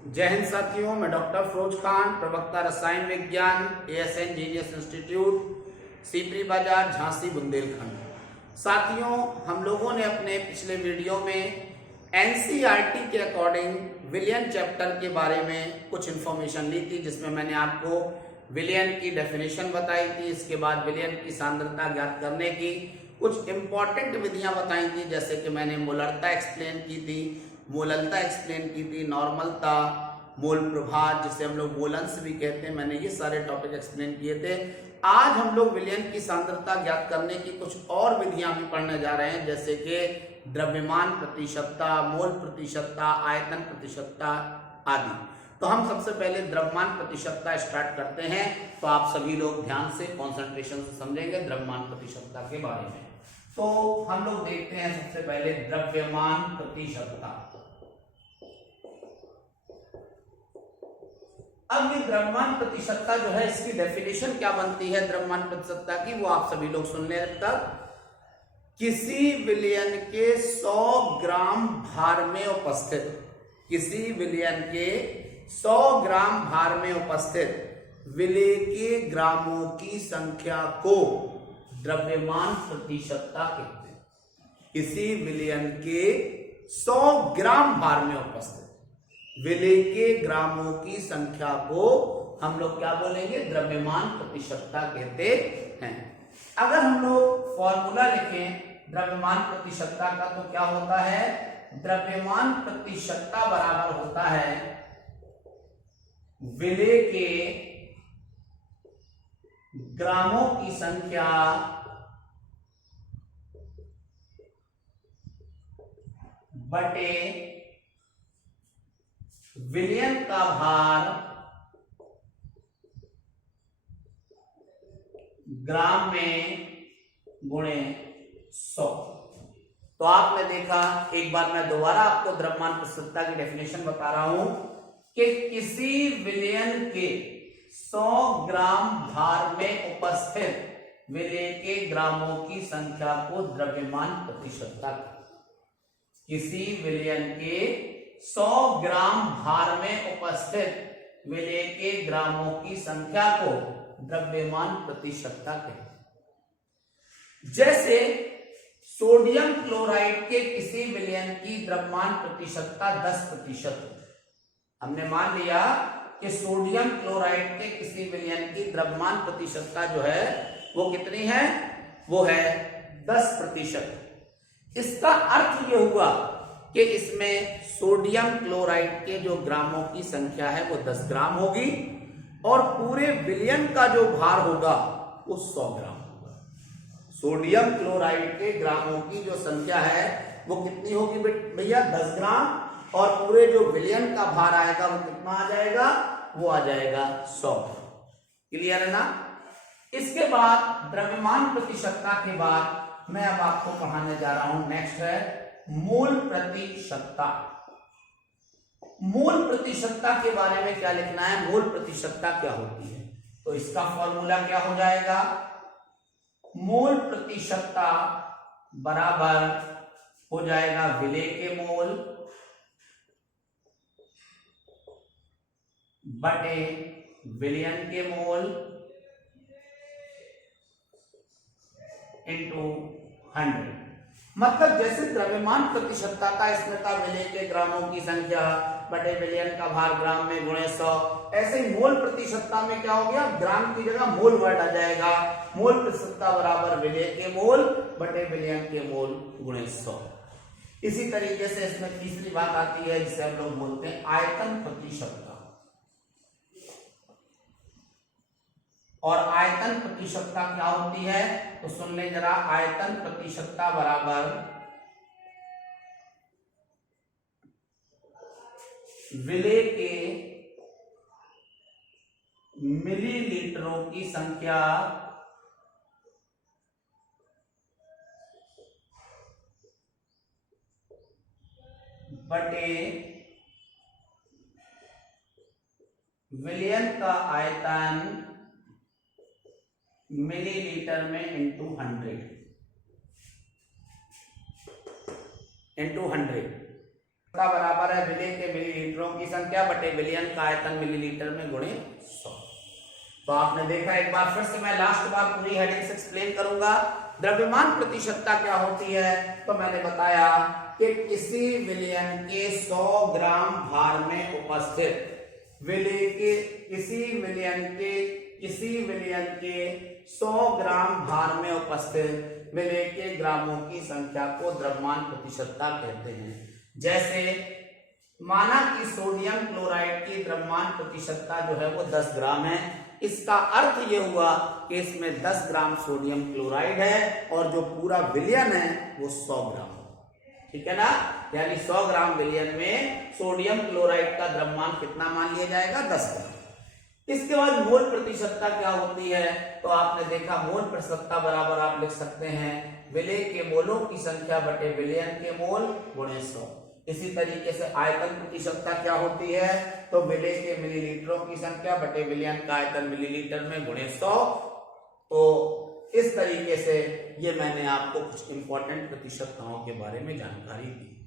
जय हिंद साथियों, मैं डॉक्टर फिरोज खान, प्रवक्ता रसायन विज्ञान, ASN जीनियस इंस्टीट्यूट, सीपरी बाजार, झांसी, बुंदेलखंड। साथियों, हम लोगों ने अपने पिछले वीडियो में NCERT के अकॉर्डिंग विलियन चैप्टर के बारे में कुछ इन्फॉर्मेशन ली थी, जिसमें मैंने आपको विलियन की डेफिनेशन बताई थी। इसके बाद विलियन की सांद्रता ज्ञात करने की कुछ इंपॉर्टेंट विधियां बताई थी, जैसे कि मैंने मोलरता एक्सप्लेन की थी, मोललता एक्सप्लेन की थी, नॉर्मलता, मोल प्रभार जिसे हम लोग मोलंस भी कहते हैं, मैंने ये सारे टॉपिक एक्सप्लेन किए थे। आज हम लोग विलियन की सांद्रता ज्ञात करने की कुछ और विधियां भी पढ़ने जा रहे हैं, जैसे कि द्रव्यमान प्रतिशतता, मोल प्रतिशतता, आयतन प्रतिशतता आदि। तो हम सबसे पहले द्रव्यमान प्रतिशतता स्टार्ट करते हैं। तो आप सभी लोग ध्यान से कॉन्सेंट्रेशन से समझेंगे द्रव्यमान प्रतिशतता के बारे में। तो हम लोग देखते हैं सबसे पहले द्रव्यमान प्रतिशतता। अब ये द्रव्यमान प्रतिशतता जो है, इसकी डेफिनेशन क्या बनती है द्रव्यमान प्रतिशतता की, वो आप सभी लोग सुन ले। तक किसी विलयन के 100 ग्राम भार में उपस्थित, किसी विलयन के 100 ग्राम भार में उपस्थित विलेय के ग्रामों की संख्या को द्रव्यमान प्रतिशतता कहते हैं। किसी विलयन के 100 ग्राम भार में उपस्थित विलेय के ग्रामों की संख्या को हम लोग क्या बोलेंगे, द्रव्यमान प्रतिशतता कहते हैं। अगर हम लोग फॉर्मूला लिखें द्रव्यमान प्रतिशतता का, तो क्या होता है, द्रव्यमान प्रतिशतता बराबर होता है विलेय के ग्रामों की संख्या बटे विलयन का भार ग्राम में गुणे 100। तो आपने देखा, एक बार मैं दोबारा आपको द्रव्यमान प्रतिशतता की डेफिनेशन बता रहा हूं कि किसी विलयन के 100 ग्राम भार में उपस्थित विलेय के ग्रामों की संख्या को द्रव्यमान प्रतिशतता, किसी विलयन के 100 ग्राम भार में उपस्थित विलेय के ग्रामों की संख्या को द्रव्यमान प्रतिशतता कहते हैं। जैसे सोडियम क्लोराइड के किसी विलयन की द्रव्यमान प्रतिशतता 10%। हमने मान लिया कि सोडियम क्लोराइड के किसी विलयन की द्रव्यमान प्रतिशतता जो है वो कितनी है, वो है 10%। इसका अर्थ ये हुआ कि इसमें सोडियम क्लोराइड के जो ग्रामों की संख्या है वो 10 ग्राम होगी और पूरे विलयन का जो भार होगा वो 100 ग्राम होगा। सोडियम क्लोराइड के ग्रामों की जो संख्या है वो कितनी होगी भैया, 10 ग्राम, और पूरे जो विलयन का भार आएगा वो कितना आ जाएगा, वो आ जाएगा 100। क्लियर है ना। इसके बाद द्रव्यमान प्रतिशतता के बाद मैं अब आपको पढ़ाने जा रहा हूं, नेक्स्ट है मोल प्रतिशतता। मोल प्रतिशतता के बारे में क्या लिखना है, मोल प्रतिशतता क्या होती है, तो इसका फॉर्मूला क्या हो जाएगा, मोल प्रतिशतता बराबर हो जाएगा विलेय के मोल बटे विलयन के मोल इंटू 100। मतलब जैसे द्रव्यमान प्रतिशतता का इसमें था विलेय के ग्रामों की संख्या बटे विलयन का भार ग्राम में गुणे 100, ऐसे ही मोल प्रतिशतता में क्या हो गया, ग्राम की जगह मोल वर्ड आ जाएगा। मोल प्रतिशतता बराबर विलेय के मोल बटे विलयन के मोल गुणे 100। इसी तरीके से इसमें तीसरी बात आती है जिसे हम लोग बोलते हैं आयतन प्रतिशतता। और आयतन प्रतिशतता क्या होती है, तो सुन ले जरा, आयतन प्रतिशतता बराबर विलेय के मिलीलीटरों की संख्या बटे विलयन का आयतन मिलीलीटर में इंटू 100 का बराबर है विलेय के मिलीलीटर मिलीलीटरों की संख्या बटे विलयन का आयतन मिलीलीटर में गुणे 100। तो आपने देखा, एक बार फिर से मैं लास्ट बार पूरी हेडिंग से एक्सप्लेन करूंगा। द्रव्यमान प्रतिशतता क्या होती है, तो मैंने बताया कि किसी विलयन के 100 ग्राम भार में उपस्थित किसी विलयन के 100 ग्राम भार में उपस्थित विलय के ग्रामों की संख्या को द्रव्यमान प्रतिशतता कहते हैं। जैसे माना कि सोडियम क्लोराइड की द्रव्यमान प्रतिशतता जो है वो 10 ग्राम है। इसका अर्थ ये हुआ कि इसमें 10 ग्राम सोडियम क्लोराइड है और जो पूरा विलयन है वो 100 ग्राम, ठीक है ना। यानी 100 ग्राम विलयन में सोडियम क्लोराइड का द्रव्यमान कितना मान लिया जाएगा, 10 ग्राम। इसके बाद मोल प्रतिशतता क्या होती है, तो आपने देखा मोल प्रतिशतता बराबर आप लिख सकते हैं विलय के मोलों की संख्या बटे विलयन के मोल गुणे 100। इसी तरीके से आयतन प्रतिशतता क्या होती है, तो विलय के मिलीलीटरों की संख्या बटे विलयन का आयतन मिलीलीटर में गुणे 100। तो इस तरीके से ये मैंने आपको कुछ इंपॉर्टेंट प्रतिशतताओं के बारे में जानकारी दी।